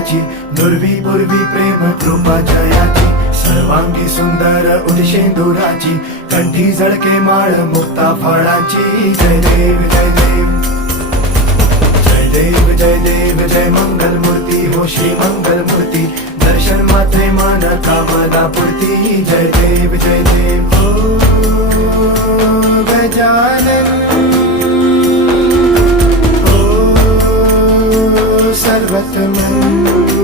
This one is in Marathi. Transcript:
जयाची, दुर्वी पूर्वी प्रेम कृपा जयाची, सर्वांगी सुंदर उदिशेंदुराची, कंठी झळके माळ मुक्ता फळाची. जय देव जय देव जय देव जय देव जय मंगल मूर्ती हो श्री मंगल मूर्ती, दर्शन मात्रे मन कामना पूर्ती. जय देव जय देव ओ गजानन ओ सर्वतमन.